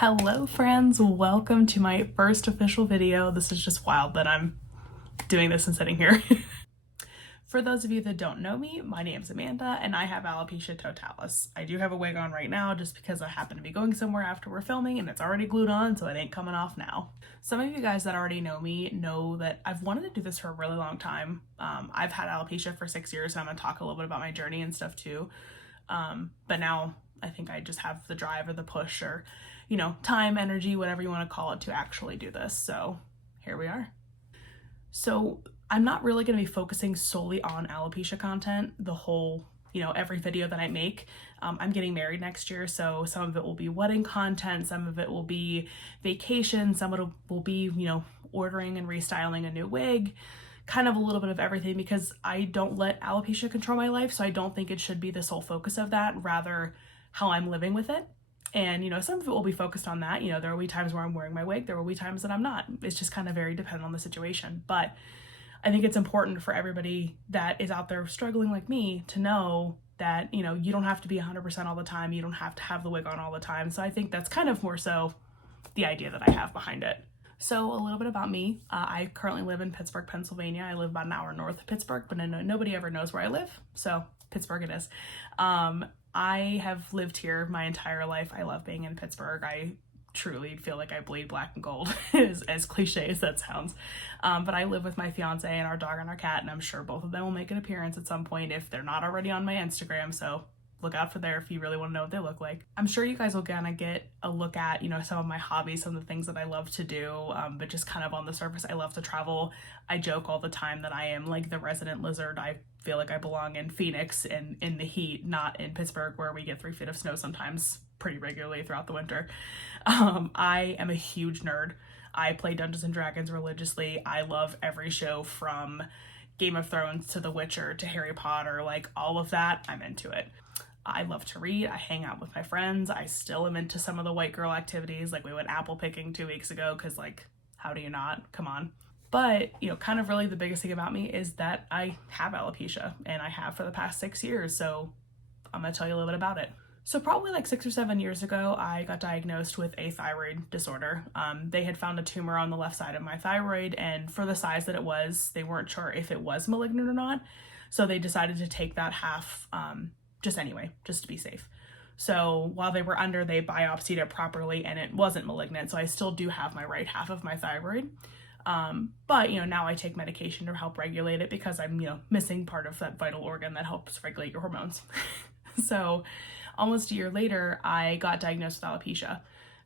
Hello friends, welcome to my first official video. This is just wild that I'm doing this and sitting here. For those of you that don't know me, my name's Amanda and I have alopecia totalis. I do have a wig on right now just because I happen to be going somewhere after we're filming and it's already glued on, so it ain't coming off now. Some of you guys that already know me know that I've wanted to do this for a really long time. I've had alopecia for 6 years, so I'm gonna talk a little bit about my journey and stuff too. But now I think I just have the drive or the push or, you know, time, energy, whatever you want to call it, to actually do this. So here we are. So I'm not really going to be focusing solely on alopecia content the whole, every video that I make. I'm getting married next year, so some of it will be wedding content, some of it will be vacation, some of it will be, ordering and restyling a new wig, kind of a little bit of everything, because I don't let alopecia control my life, so I don't think it should be the sole focus of that, rather how I'm living with it. And, some of it will be focused on that. There will be times where I'm wearing my wig, there will be times that I'm not. It's just kind of very dependent on the situation. But I think it's important for everybody that is out there struggling like me to know that, you don't have to be 100% all the time. You don't have to have the wig on all the time. So I think that's kind of more so the idea that I have behind it. So a little bit about me. I currently live in Pittsburgh, Pennsylvania. I live about an hour north of Pittsburgh, but nobody ever knows where I live. So Pittsburgh it is. I have lived here my entire life. I love being in Pittsburgh. I truly feel like I bleed black and gold, as cliche as that sounds. But I live with my fiance and our dog and our cat, and I'm sure both of them will make an appearance at some point if they're not already on my Instagram. So look out for there if you really want to know what they look like. I'm sure you guys will kind of get a look at, some of my hobbies, some of the things that I love to do, but just kind of on the surface, I love to travel. I joke all the time that I am like the resident lizard. I feel like I belong in Phoenix and in the heat, not in Pittsburgh where we get 3 feet of snow sometimes pretty regularly throughout the winter. I am a huge nerd. I play Dungeons and Dragons religiously. I love every show from Game of Thrones to The Witcher to Harry Potter, like all of that, I'm into it. I love to read. I hang out with my friends. I still am into some of the white girl activities. Like we went apple picking 2 weeks ago because, like, how do you not? Come on. But, kind of really the biggest thing about me is that I have alopecia, and I have for the past 6 years. So I'm going to tell you a little bit about it. So probably like 6 or 7 years ago, I got diagnosed with a thyroid disorder. They had found a tumor on the left side of my thyroid, and for the size that it was, they weren't sure if it was malignant or not. So they decided to take that half, just to be safe. So while they were under, they biopsied it properly and it wasn't malignant. So I still do have my right half of my thyroid. But now I take medication to help regulate it because I'm, missing part of that vital organ that helps regulate your hormones. So almost a year later, I got diagnosed with alopecia.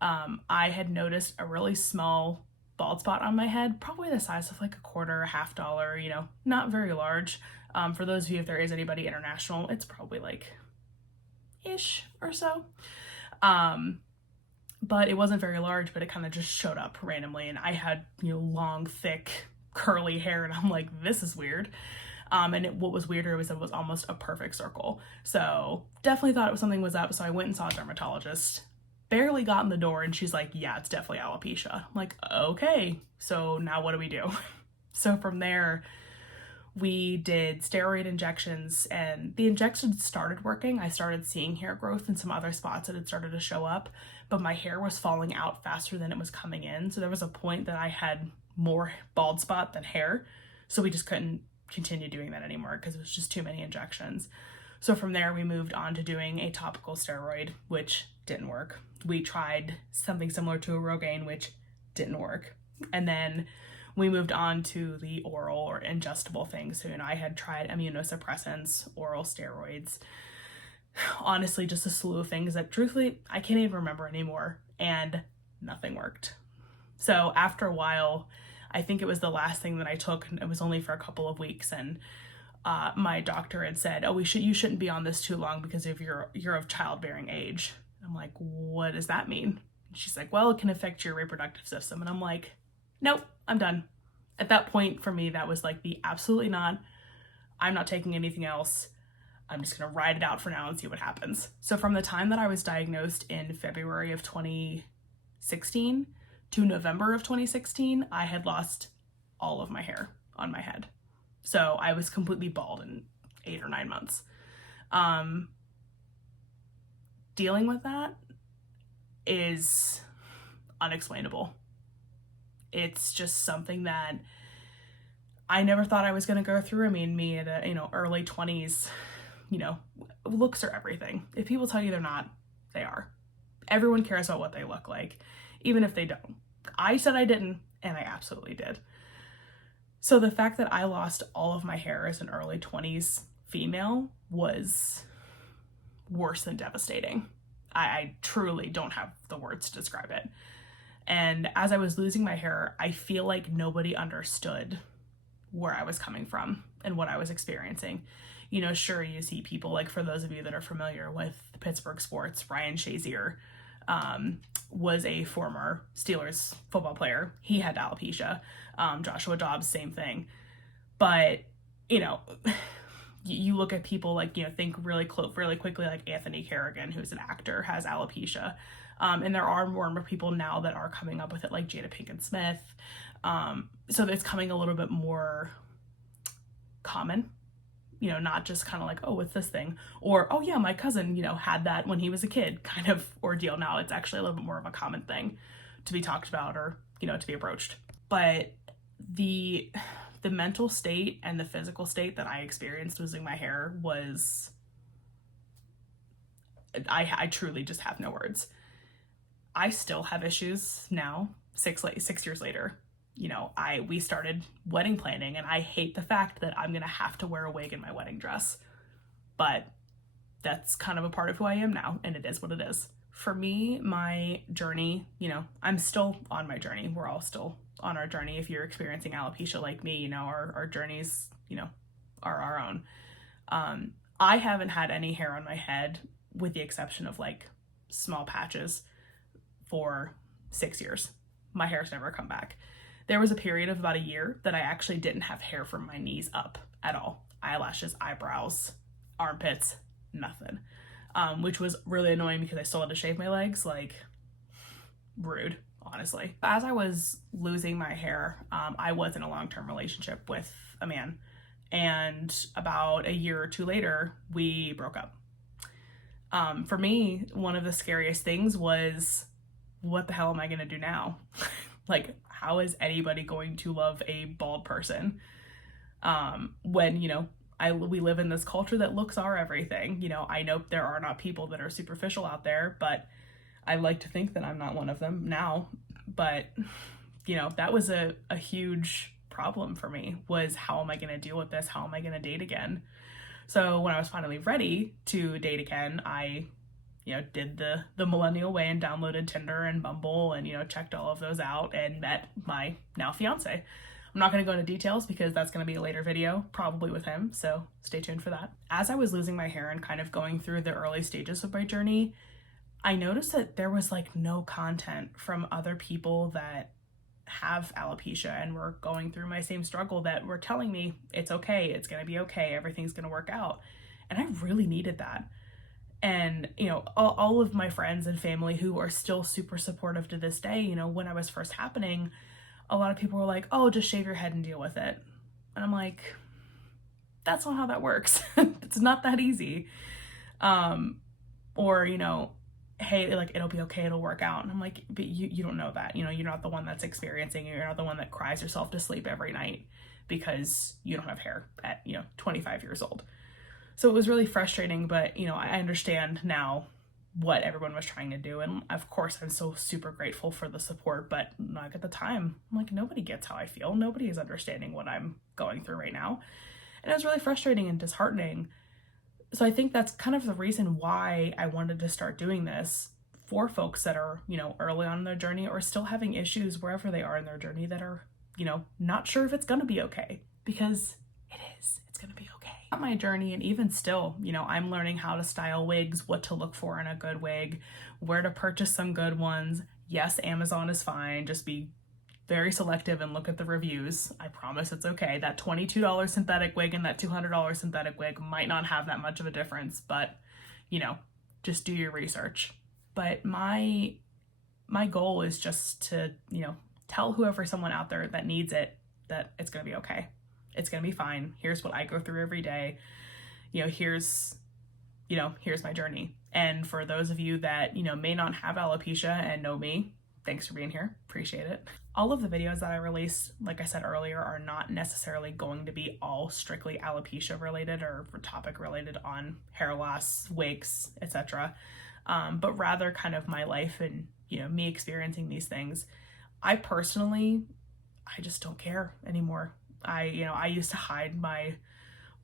I had noticed a really small bald spot on my head, probably the size of like a quarter, a $50, not very large. For those of you, if there is anybody international, it's probably like ish or so. But it wasn't very large, but it kind of just showed up randomly. And I had, long, thick, curly hair. And I'm like, this is weird. What was weirder was it was almost a perfect circle. So definitely thought it was something was up. So I went and saw a dermatologist, barely got in the door. And she's like, yeah, it's definitely alopecia. I'm like, okay, so now what do we do? So from there, we did steroid injections, and the injections started working. I started seeing hair growth in some other spots that had started to show up, but my hair was falling out faster than it was coming in. So there was a point that I had more bald spot than hair. So we just couldn't continue doing that anymore because it was just too many injections. So from there, we moved on to doing a topical steroid, which didn't work. We tried something similar to a Rogaine, which didn't work. And then we moved on to the oral or ingestible things. So, I had tried immunosuppressants, oral steroids, honestly, just a slew of things that truthfully, I can't even remember anymore, and nothing worked. So after a while, I think it was the last thing that I took, and it was only for a couple of weeks, and my doctor had said, oh, you shouldn't be on this too long because if you're of childbearing age. I'm like, what does that mean? And she's like, well, it can affect your reproductive system. And I'm like, nope, I'm done. At that point, for me, that was like the absolutely not. I'm not taking anything else. I'm just going to ride it out for now and see what happens. So from the time that I was diagnosed in February of 2016 to November of 2016, I had lost all of my hair on my head. So I was completely bald in 8 or 9 months. Dealing with that is unexplainable. It's just something that I never thought I was going to go through. I mean, me at early 20s, looks are everything. If people tell you they're not, they are. Everyone cares about what they look like, even if they don't. I said I didn't, and I absolutely did. So the fact that I lost all of my hair as an early 20s female was worse than devastating. I truly don't have the words to describe it. And as I was losing my hair, I feel like nobody understood where I was coming from and what I was experiencing. Sure, you see people, like, for those of you that are familiar with Pittsburgh sports, Ryan Shazier was a former Steelers football player. He had alopecia. Joshua Dobbs, same thing. But, you look at people like, think really quickly, like Anthony Kerrigan, who's an actor, has alopecia. And there are more and more people now that are coming up with it, like Jada Pinkett Smith. So it's coming a little bit more common, not just kind of like, oh, what's this thing? Or, oh yeah, my cousin, had that when he was a kid kind of ordeal. Now it's actually a little bit more of a common thing to be talked about or, to be approached. But the mental state and the physical state that I experienced losing my hair was, I truly just have no words. I still have issues now, 6 years later. We started wedding planning, and I hate the fact that I'm gonna have to wear a wig in my wedding dress, but that's kind of a part of who I am now, and it is what it is. For me, my journey, I'm still on my journey. We're all still on our journey. If you're experiencing alopecia like me, our journeys, are our own. I haven't had any hair on my head, with the exception of like small patches, for 6 years. My hair's never come back. There was a period of about a year that I actually didn't have hair from my knees up at all. Eyelashes, eyebrows, armpits, nothing. Which was really annoying because I still had to shave my legs. Like, rude, honestly. As I was losing my hair, I was in a long-term relationship with a man. And about a year or two later, we broke up. For me, one of the scariest things was, what the hell am I gonna do now? Like, how is anybody going to love a bald person? When, we live in this culture that looks are everything. I know there are not people that are superficial out there, but I like to think that I'm not one of them now. But, that was a huge problem for me, was how am I gonna deal with this? How am I gonna date again? So when I was finally ready to date again, I did the millennial way and downloaded Tinder and Bumble and, checked all of those out and met my now fiance. I'm not going to go into details because that's going to be a later video, probably with him, so stay tuned for that. As I was losing my hair and kind of going through the early stages of my journey, I noticed that there was like no content from other people that have alopecia and were going through my same struggle that were telling me it's okay, it's going to be okay, everything's going to work out. And I really needed that. And, all of my friends and family who are still super supportive to this day, when I was first happening, a lot of people were like, oh, just shave your head and deal with it. And I'm like, that's not how that works. It's not that easy. Or, hey, like, it'll be okay, it'll work out. And I'm like, but you don't know that. You're not the one that's experiencing it. You're not the one that cries yourself to sleep every night because you don't have hair at, 25 years old. So it was really frustrating, but, I understand now what everyone was trying to do. And of course, I'm so super grateful for the support, but not at the time. I'm like, nobody gets how I feel. Nobody is understanding what I'm going through right now. And it was really frustrating and disheartening. So I think that's kind of the reason why I wanted to start doing this for folks that are, early on in their journey or still having issues wherever they are in their journey that are, not sure if it's going to be okay, because it is. It's going to be okay. My journey, and even still, I'm learning how to style wigs, what to look for in a good wig, where to purchase some good ones. Yes, Amazon is fine. Just be very selective and look at the reviews. I promise it's okay. That $22 synthetic wig and that $200 synthetic wig might not have that much of a difference, but just do your research. But my goal is just to, tell someone out there that needs it that it's going to be okay. It's going to be fine. Here's what I go through every day. Here's my journey. And for those of you that, may not have alopecia and know me, thanks for being here. Appreciate it. All of the videos that I release, like I said earlier, are not necessarily going to be all strictly alopecia related or topic related on hair loss, wigs, etc. But rather kind of my life and, me experiencing these things. I just don't care anymore. I used to hide my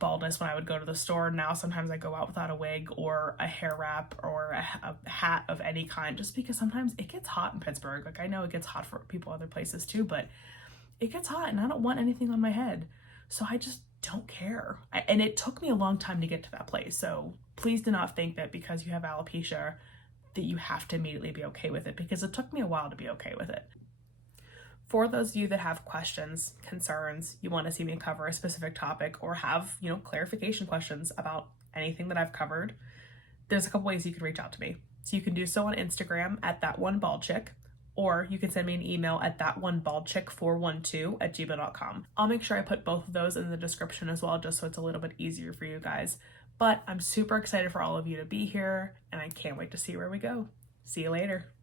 baldness when I would go to the store. Now sometimes I go out without a wig or a hair wrap or a hat of any kind, just because sometimes it gets hot in Pittsburgh. Like, I know it gets hot for people other places too, but it gets hot and I don't want anything on my head. So I just don't care. And it took me a long time to get to that place. So please do not think that because you have alopecia that you have to immediately be okay with it, because it took me a while to be okay with it. For those of you that have questions, concerns, you want to see me cover a specific topic, or have, clarification questions about anything that I've covered, there's a couple ways you can reach out to me. So you can do so on Instagram at thatonebaldchick, or you can send me an email at thatonebaldchick412@gmail.com. I'll make sure I put both of those in the description as well, just so it's a little bit easier for you guys. But I'm super excited for all of you to be here, and I can't wait to see where we go. See you later.